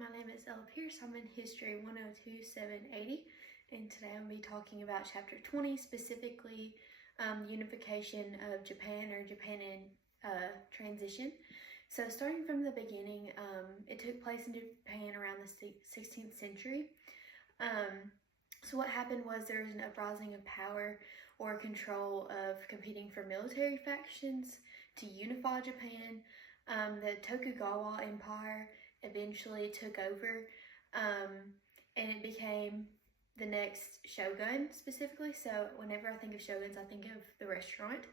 my name is Ella Pierce. I'm in History 102 780, and today I'm going to be talking about Chapter 20, specifically unification of Japan or Japan in transition. So starting from the beginning, it took place in Japan around the 16th century. So what happened was there was an uprising of power or control of competing for military factions to unify Japan. The Tokugawa Empire eventually took over, and it became the next shogun specifically. So whenever I think of shoguns, I think of the restaurant,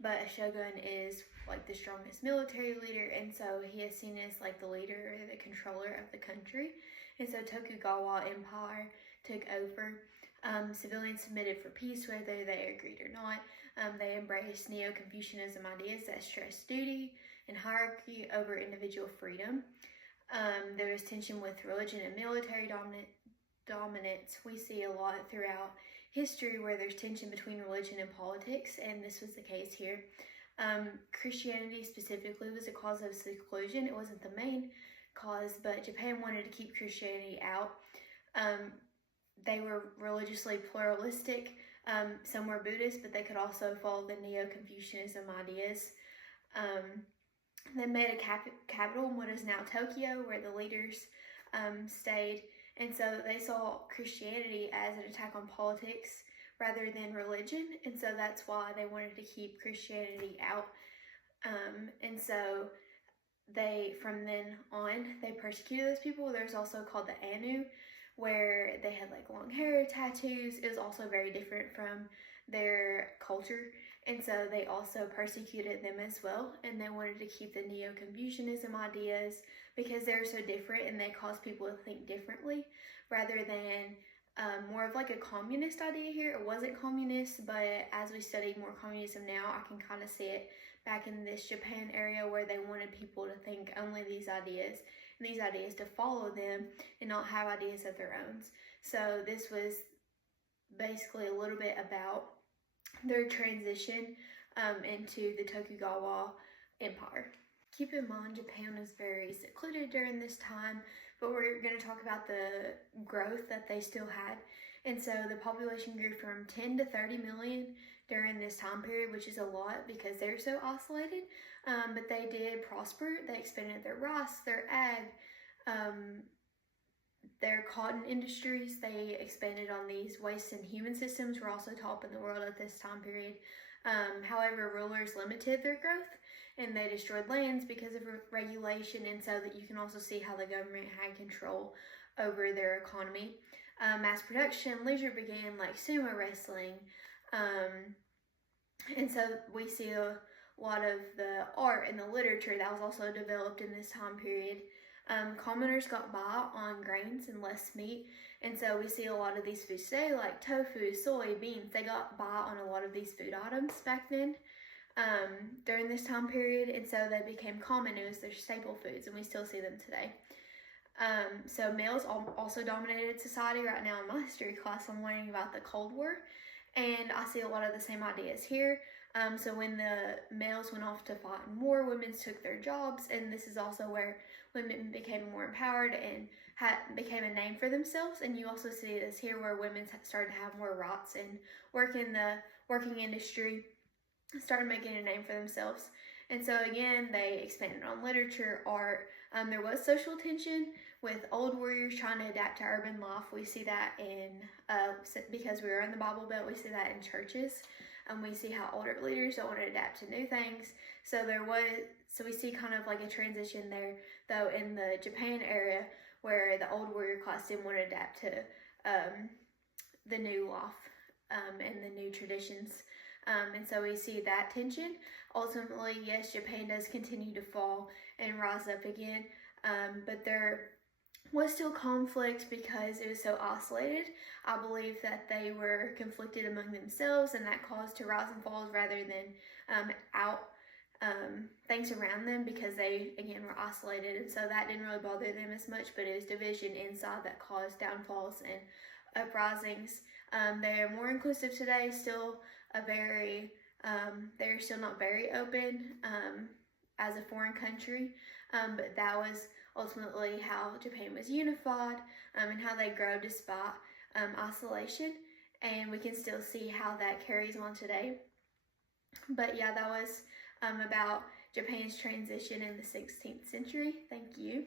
but a shogun is like the strongest military leader, and so he is seen as like the leader or the controller of the country. And so Tokugawa Empire took over. Civilians submitted for peace whether they agreed or not. They embraced Neo-Confucianism ideas that stressed duty and hierarchy over individual freedom. There was tension with religion and military dominance. We see a lot throughout history where there's tension between religion and politics, and this was the case here. Christianity specifically was a cause of seclusion. It wasn't the main cause, but Japan wanted to keep Christianity out. They were religiously pluralistic. Some were Buddhist, but they could also follow the Neo-Confucianism ideas. They made a capital in what is now Tokyo, where the leaders stayed. And so they saw Christianity as an attack on politics rather than religion. And so that's why they wanted to keep Christianity out. And so from then on, they persecuted those people. There's also called the Ainu, where they had like long hair, tattoos. It was also very different from their culture. And so they also persecuted them as well. And they wanted to keep the Neo-Confucianism ideas because they're so different and they cause people to think differently rather than more of like a communist idea here. It wasn't communist, but as we study more communism now, I can kind of see it back in this Japan area where they wanted people to think only these ideas and these ideas to follow them and not have ideas of their own. So this was basically a little bit about their transition into the Tokugawa Empire. Keep in mind, Japan was very secluded during this time, but we're going to talk about the growth that they still had. And so the population grew from 10 to 30 million during this time period, which is a lot because they're so isolated, but they did prosper. They expanded their rice, their ag, their cotton industries. They expanded on these. Waste and human systems were also top in the world at this time period. However, rulers limited their growth and they destroyed lands because of regulation, and so that you can also see how the government had control over their economy. Mass production, leisure began, like sumo wrestling, and so we see a lot of the art and the literature that was also developed in this time period. Commoners got by on grains and less meat, and so we see a lot of these foods today, like tofu, soy, beans. They got by on a lot of these food items back then during this time period, and so they became common. It was their staple foods, and we still see them today. So males also dominated society. Right now in my history class, I'm learning about the Cold War, and I see a lot of the same ideas here. So when the males went off to fight in war, women took their jobs, and this is also where women became more empowered and became a name for themselves. And you also see this here where women started to have more rights and work in the working industry, started making a name for themselves. And so again, they expanded on literature, art. There was social tension with old warriors trying to adapt to urban life. We see that in, because we are in the Bible Belt, we see that in churches. We see how older leaders don't want to adapt to new things. So we see kind of like a transition there, though, in the Japan area where the old warrior class didn't want to adapt to the new life and the new traditions. And so we see that tension. Ultimately, yes, Japan does continue to fall and rise up again, but there was still conflict because it was so isolated. I believe that they were conflicted among themselves, and that caused to rise and falls rather than things around them, because they, again, were isolated, and so that didn't really bother them as much, but it was division inside that caused downfalls and uprisings. They are more inclusive today, still they're still not very open as a foreign country, but that was ultimately how Japan was unified and how they grow despite isolation, and we can still see how that carries on today. But yeah, that was about Japan's transition in the 16th century. Thank you.